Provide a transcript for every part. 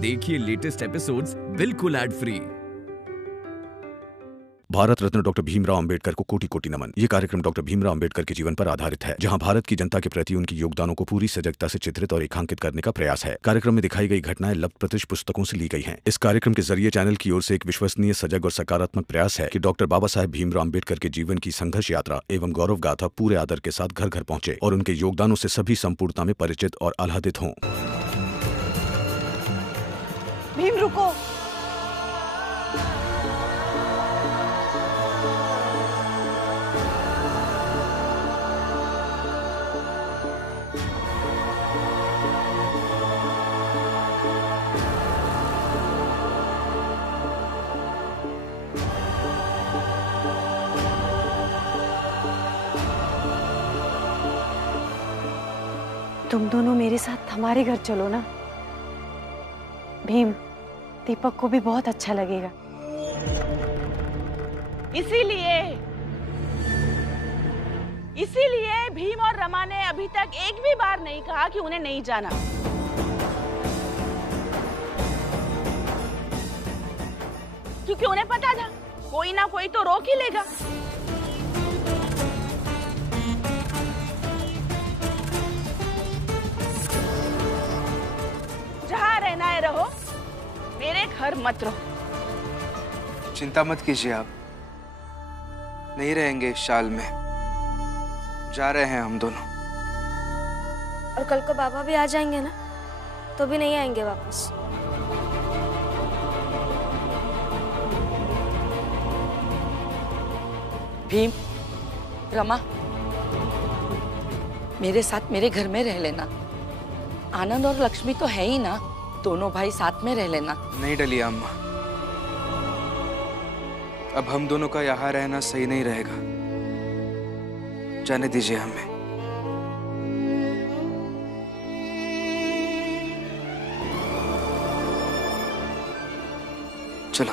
देखिए latest episodes बिल्कुल ad free. Bharat Ratna doctor Bhimrao Ambedkar को कोटि कोटि नमन। ये कार्यक्रम डॉक्टर भीमराव अंबेडकर के जीवन पर आधारित है, जहां भारत की जनता के प्रति उनके योगदानों को पूरी सजगता से चित्रित और रेखांकित करने का प्रयास है। कार्यक्रम में दिखाई गई घटनाएं लब्ध-प्रतिष्ठ पुस्तकों से ली गई हैं। इस कार्यक्रम के जरिए चैनल की ओर से एक विश्वसनीय, सजग और सकारात्मक प्रयास है कि डॉक्टर बाबा साहेब भीमराव अंबेडकर के जीवन की संघर्ष यात्रा एवं गौरव गाथा पूरे आदर के साथ घर घर पहुंचे और उनके योगदानों से सभी संपूर्णता में परिचित और आह्लादित हों। भीम रुको। तुम दोनों मेरे साथ हमारे घर चलो ना। भीम, दीपक को भी बहुत अच्छा लगेगा। इसीलिए भीम और रमा ने अभी तक एक भी बार नहीं कहा कि उन्हें नहीं जाना। क्योंकि उन्हें पता था कोई ना कोई तो रोक ही लेगा। जहां रहना है रहो, मेरे घर मत रहो। चिंता मत कीजिए, आप नहीं रहेंगे इस शाल में। जा रहे हैं हम दोनों। और कल को बाबा भी आ जाएंगे ना, तो भी नहीं आएंगे वापस। भीम, रमा, मेरे साथ मेरे घर में रह लेना। आनंद और लक्ष्मी तो है ही ना, दोनों भाई साथ में रह लेना। नहीं डलिया अम्मा, अब हम दोनों का यहाँ रहना सही नहीं रहेगा। जाने दीजिए हमें। चलो।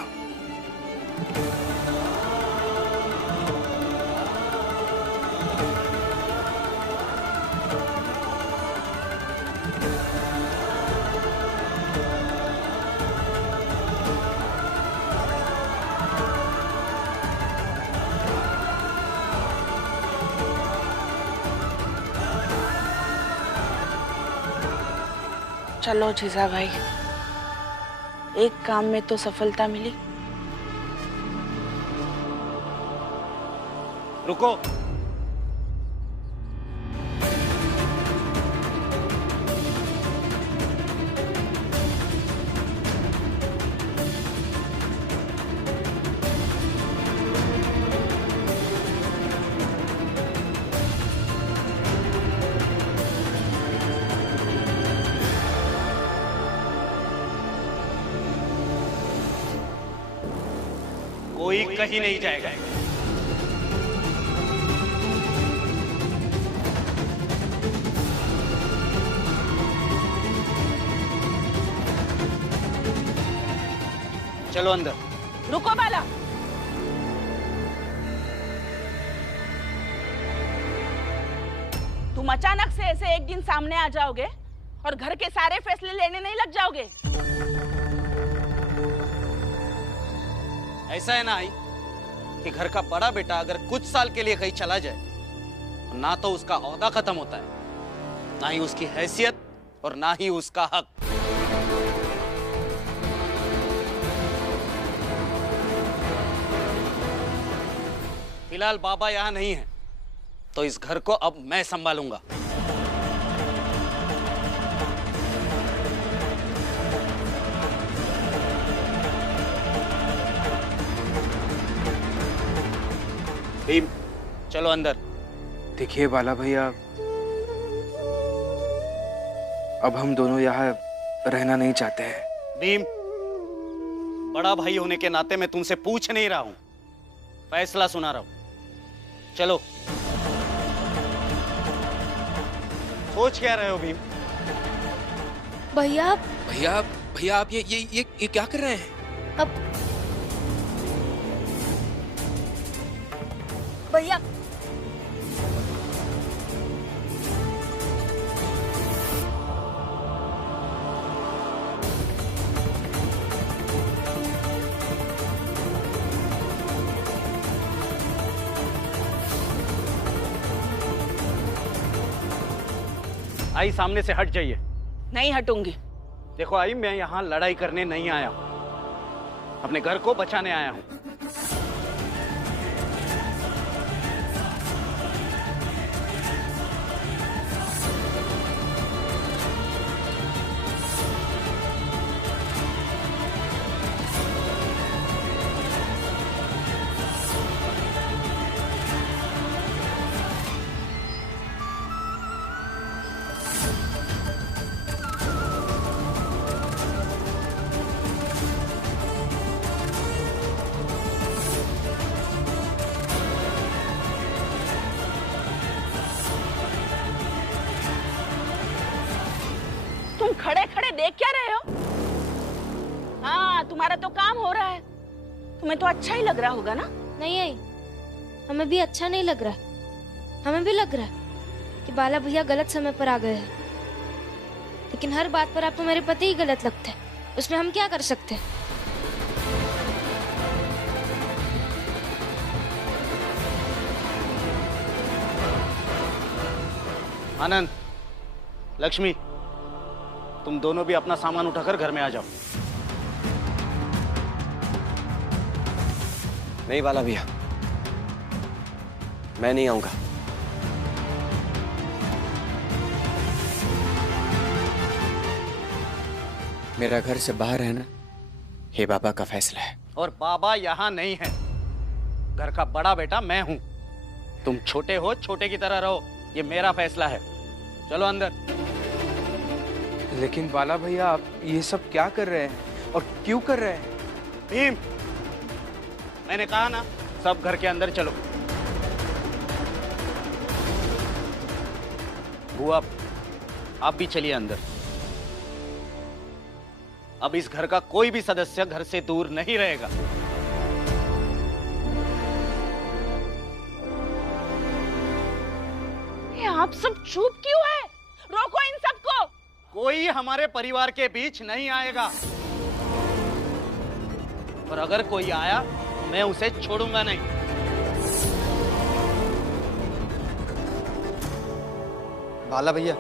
चलो जीजा भाई, एक काम में तो सफलता मिली। रुको। कोई कहीं नहीं जाएगा। चलो अंदर। रुको बाला, तुम अचानक से ऐसे एक दिन सामने आ जाओगे और घर के सारे फैसले लेने नहीं लग जाओगे। ऐसा है ना आई कि घर का बड़ा बेटा अगर कुछ साल के लिए कहीं चला जाए, ना तो उसका ओहदा खत्म होता है, ना ही उसकी हैसियत और ना ही उसका हक। फिलहाल बाबा यहां नहीं है, तो इस घर को अब मैं संभालूंगा। भीम, चलो अंदर। देखिए बाला भैया, अब हम दोनों यहाँ रहना नहीं चाहते हैं। भीम, बड़ा भाई होने के नाते मैं तुमसे पूछ नहीं रहा हूं, फैसला सुना रहा हूं। चलो। सोच क्या रहे हो भीम? भैया भैया भैया, आप ये क्या कर रहे हैं? अब भैया आई सामने से हट जाइए। नहीं हटूंगी। देखो आई, मैं यहाँ लड़ाई करने नहीं आया हूँ, अपने घर को बचाने आया हूँ। तुम खड़े खड़े देख क्या रहे हो? हाँ, तुम्हारा तो काम हो रहा है। तुम्हें तो अच्छा ही लग रहा होगा ना? नहीं आई, हमें भी अच्छा नहीं लग रहा है। हमें भी लग रहा है कि बाला भैया गलत समय पर आ गए हैं, लेकिन हर बात पर आपको मेरे पति ही गलत लगते हैं। उसमें हम क्या कर सकते हैं? आनंद, लक्ष्मी, तुम दोनों भी अपना सामान उठाकर घर में आ जाओ। नहीं बाला भैया, मैं नहीं आऊंगा। मेरा घर से बाहर रहना हे बाबा का फैसला है। और बाबा यहाँ नहीं है, घर का बड़ा बेटा मैं हूँ। तुम छोटे हो, छोटे की तरह रहो, ये मेरा फैसला है। चलो अंदर। लेकिन बाला भैया, आप ये सब क्या कर रहे हैं और क्यों कर रहे हैं? भीम, मैंने कहा ना, सब घर के अंदर चलो। बुआ, आप भी चलिए अंदर। अब इस घर का कोई भी सदस्य घर से दूर नहीं रहेगा। ये आप सब चुप क्यों है? रोको इन सबको। कोई हमारे परिवार के बीच नहीं आएगा, और अगर कोई आया मैं उसे छोड़ूंगा नहीं। बाला भैया,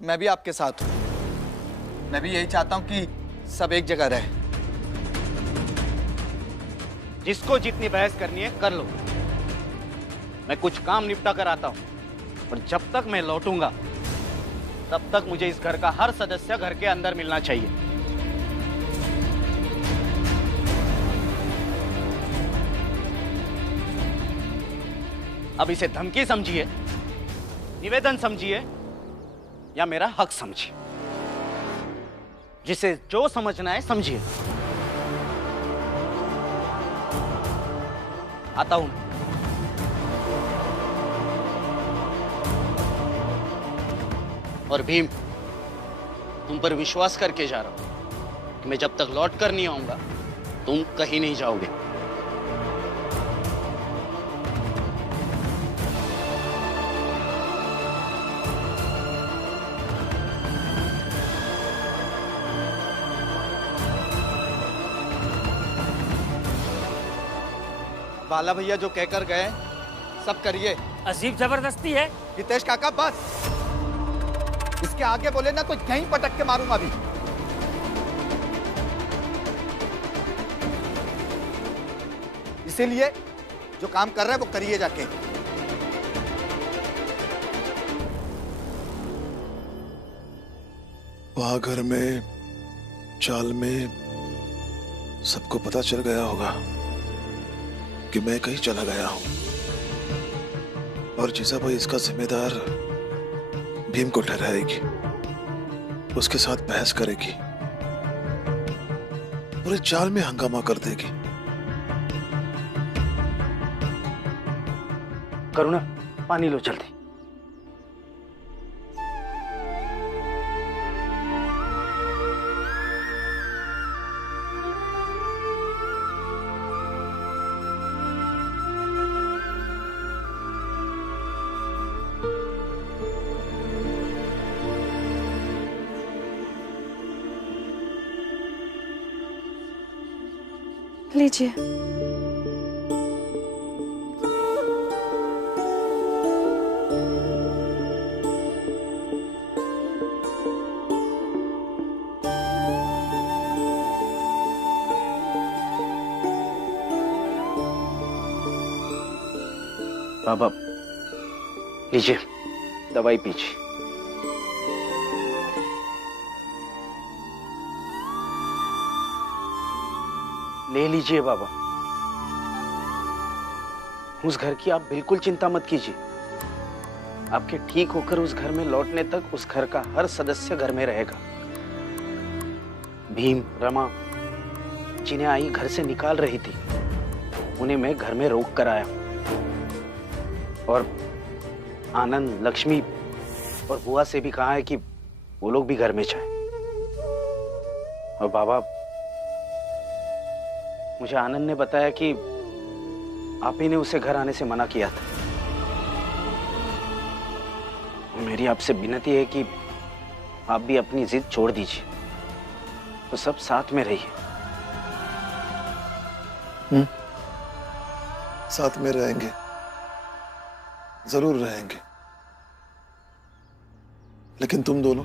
मैं भी आपके साथ हूं। मैं भी यही चाहता हूं कि सब एक जगह रहे। जिसको जितनी बहस करनी है कर लो, मैं कुछ काम निपटा कर आता हूं। और जब तक मैं लौटूंगा तब तक मुझे इस घर का हर सदस्य घर के अंदर मिलना चाहिए। अब इसे धमकी समझिए, निवेदन समझिए, या मेरा हक समझिए। जिसे जो समझना है समझिए। आता हूं। और भीम, तुम पर विश्वास करके जा रहा हूं कि मैं जब तक लौट कर नहीं आऊंगा तुम कहीं नहीं जाओगे। बाला भैया जो कहकर गए सब करिए। अजीब जबरदस्ती है। हितेश काका बस, इसके आगे बोले ना तो यहीं पटक के मारूंगा अभी। इसीलिए जो काम कर रहे हैं वो करिए जाके। वहां घर में, चाल में सबको पता चल गया होगा कि मैं कहीं चला गया हूं, और जीजा भाई इसका जिम्मेदार भीम को ठहराएगी, उसके साथ बहस करेगी, पूरे चाल में हंगामा कर देगी। करुणा, पानी लो जल्दी। लीजिए। बाबा लीजिए, दवाई पीजिए। ले लीजिए बाबा। उस घर की आप बिल्कुल चिंता मत कीजिए। आपके ठीक होकर उस घर में लौटने तक उस घर का हर सदस्य घर में रहेगा। भीम, रमा जिन्हें आई घर से निकाल रही थी, उन्हें मैं घर में रोक कर आया। और आनंद, लक्ष्मी और बुआ से भी कहा है कि वो लोग भी घर में जाएं। और बाबा, मुझे आनंद ने बताया कि आप ही ने उसे घर आने से मना किया था। मेरी आपसे विनती है कि आप भी अपनी जिद छोड़ दीजिए, तो सब साथ में रहिए। साथ में रहेंगे, जरूर रहेंगे, लेकिन तुम दोनों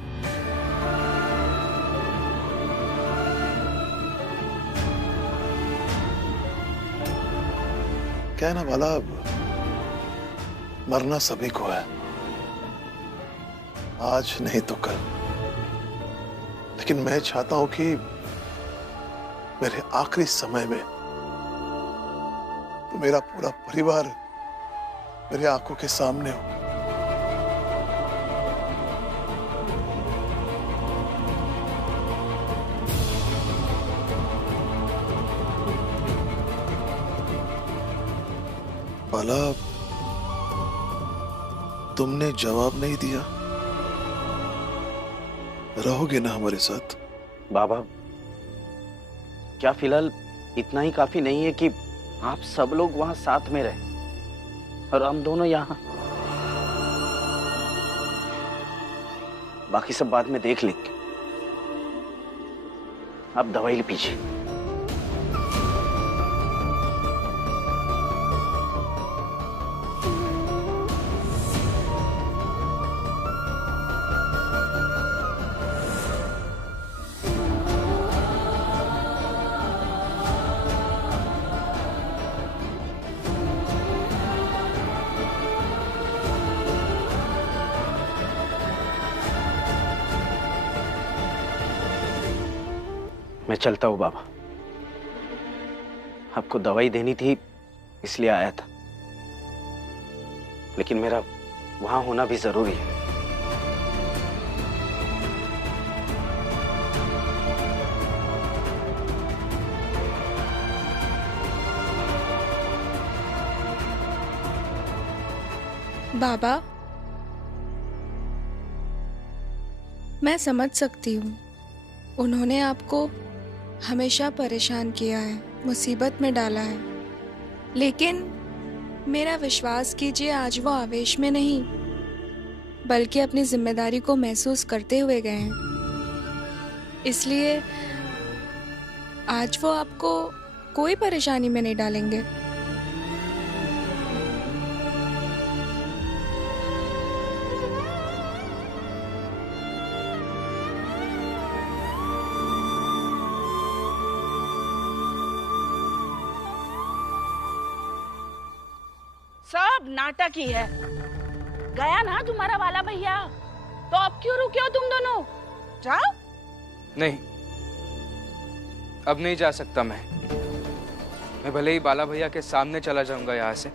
क्या है ना बाला, मरना सभी को है, आज नहीं तो कल। लेकिन मैं चाहता हूं कि मेरे आखिरी समय में तो मेरा पूरा परिवार मेरे आंखों के सामने हो। बाला, तुमने जवाब नहीं दिया, रहोगे ना हमारे साथ? बाबा, क्या फिलहाल इतना ही काफी नहीं है कि आप सब लोग वहां साथ में रहे और हम दोनों यहाँ? बाकी सब बाद में देख लेंगे। आप दवाई पीजिए। मैं चलता हूँ बाबा, आपको दवाई देनी थी इसलिए आया था, लेकिन मेरा वहां होना भी जरूरी है। बाबा, मैं समझ सकती हूँ, उन्होंने आपको हमेशा परेशान किया है, मुसीबत में डाला है, लेकिन मेरा विश्वास कीजिए, आज वो आवेश में नहीं बल्कि अपनी जिम्मेदारी को महसूस करते हुए गए हैं। इसलिए आज वो आपको कोई परेशानी में नहीं डालेंगे। सब नाटक ही है। गया ना तुम्हारा वाला भैया, तो अब क्यों रुके हो तुम दोनों? जाओ। नहीं, अब नहीं जा सकता मैं भले ही बाला भैया के सामने चला जाऊंगा यहाँ से,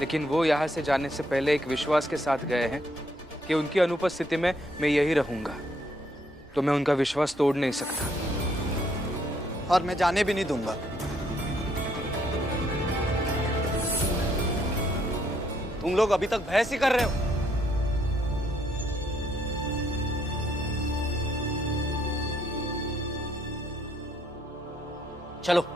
लेकिन वो यहाँ से जाने से पहले एक विश्वास के साथ गए हैं कि उनकी अनुपस्थिति में मैं यही रहूंगा, तो मैं उनका विश्वास तोड़ नहीं सकता और मैं जाने भी नहीं दूंगा। तुम लोग अभी तक बहस ही कर रहे हो। चलो।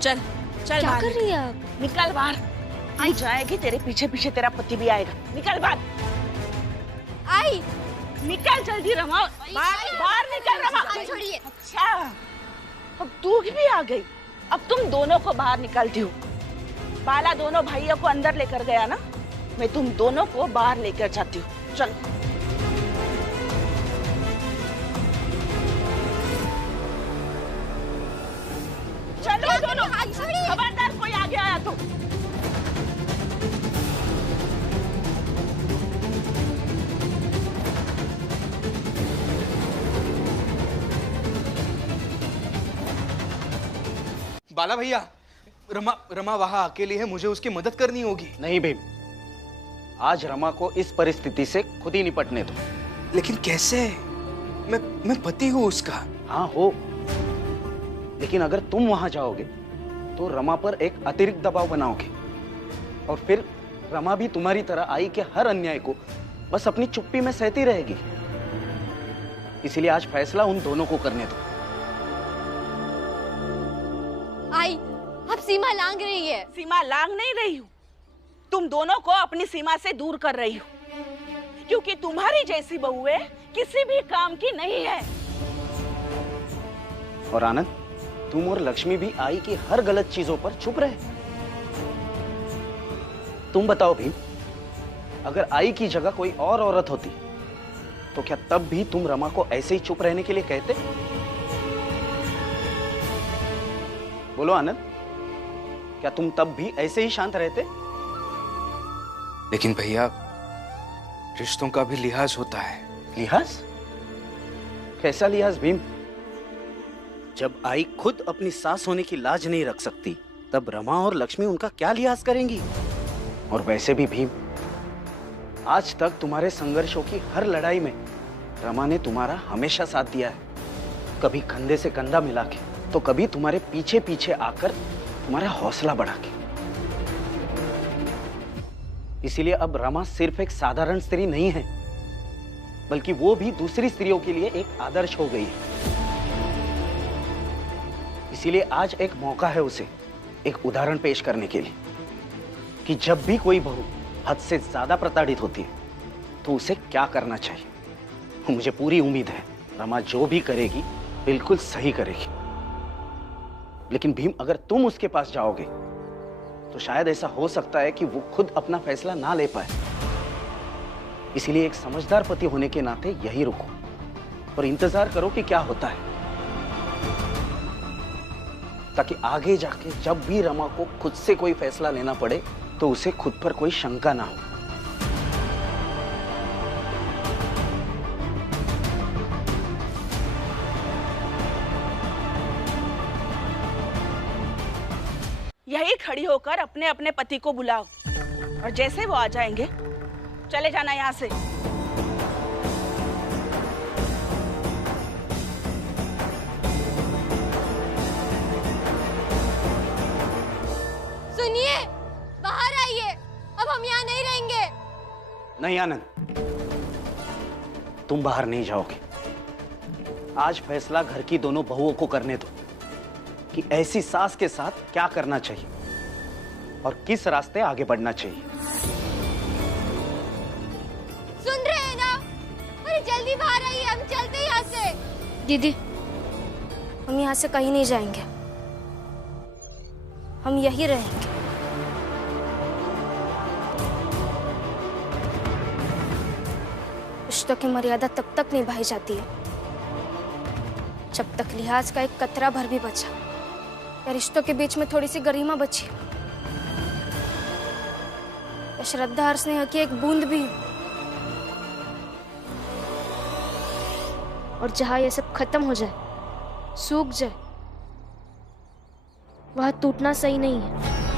चल चल क्या बाहर कर रही है आप? निकल बाहर। तू जाएगी, तेरे पीछे पीछे तेरा पति भी आएगा। निकल बाहर। आई निकल जल्दी रमा, बाहर बाहर निकल रमा। छोड़िए। अच्छा अब तू भी आ गई। अब तुम दोनों को बाहर निकलती हो। बाला दोनों भाइयों को अंदर लेकर गया ना, मैं तुम दोनों को बाहर लेकर जाती हूँ। चलो चलो दोनों, खबरदार कोई आगे आया तो। बाला भैया, रमा वहां अकेली है, मुझे उसकी मदद करनी होगी। नहीं भीम, आज रमा को इस परिस्थिति से खुद ही निपटने दो। लेकिन कैसे? मैं पति हूँ उसका। हाँ हो, लेकिन अगर तुम वहां जाओगे तो रमा पर एक अतिरिक्त दबाव बनाओगे और फिर रमा भी तुम्हारी तरह आई के हर अन्याय को बस अपनी चुप्पी में सहती रहेगी। इसीलिए आज फैसला उन दोनों को करने दो। आई अब सीमा लांघ रही है। सीमा लांघ नहीं रही हूँ, तुम दोनों को अपनी सीमा से दूर कर रही हो, क्योंकि तुम्हारी जैसी बहुएं किसी भी काम की नहीं है। और आनंद, तुम और लक्ष्मी भी आई की हर गलत चीजों पर चुप रहे। तुम बताओ भीम, अगर आई की जगह कोई और औरत होती तो क्या तब भी तुम रमा को ऐसे ही चुप रहने के लिए कहते? बोलो आनंद, क्या तुम तब भी ऐसे ही शांत रहते? लेकिन भैया, रिश्तों का भी लिहाज होता है। लिहाज? कैसा लिहाज भीम? जब आई खुद अपनी सास होने की लाज नहीं रख सकती, तब रमा और लक्ष्मी उनका क्या लिहाज करेंगी? और वैसे भी भीम, आज तक तुम्हारे संघर्षों की हर लड़ाई में रमा ने तुम्हारा हमेशा साथ दिया है। कभी कंधे से कंधा मिला के, तो कभी तुम्हारे पीछे पीछे आकर तुम्हारा हौसला बढ़ा के। इसीलिए अब रमा सिर्फ एक साधारण स्त्री नहीं है, बल्कि वो भी दूसरी स्त्रियों के लिए एक आदर्श हो गई है। इसीलिए आज एक मौका है उसे एक उदाहरण पेश करने के लिए कि जब भी कोई बहू हद से ज्यादा प्रताड़ित होती है तो उसे क्या करना चाहिए। मुझे पूरी उम्मीद है रमा जो भी करेगी बिल्कुल सही करेगी। लेकिन भीम, अगर तुम उसके पास जाओगे तो शायद ऐसा हो सकता है कि वो खुद अपना फैसला ना ले पाए। इसीलिए एक समझदार पति होने के नाते यही रुको और इंतजार करो कि क्या होता है, ताकि आगे जाके जब भी रमा को खुद से कोई फैसला लेना पड़े तो उसे खुद पर कोई शंका ना हो। यही खड़ी होकर अपने अपने पति को बुलाओ और जैसे वो आ जाएंगे चले जाना यहाँ से। सुनिए, बाहर आइए, अब हम यहाँ नहीं रहेंगे। नहीं आनंद, तुम बाहर नहीं जाओगे। आज फैसला घर की दोनों बहुओं को करने दो कि ऐसी सास के साथ क्या करना चाहिए और किस रास्ते आगे बढ़ना चाहिए। सुन रहे हैं ना? अरे जल्दी बाहर आइए, हम चलते हैं यहाँ से। दीदी, हम यहाँ से कहीं नहीं जाएंगे, हम यहीं रहेंगे। रिश्तों की मर्यादा तब तक निभाई जाती है जब तक लिहाज का एक कतरा भर भी बचा या रिश्तों के बीच में थोड़ी सी गरिमा बची या श्रद्धा और स्नेह की एक बूंद भी। और जहां ये सब खत्म हो जाए, सूख जाए, वह टूटना सही नहीं है।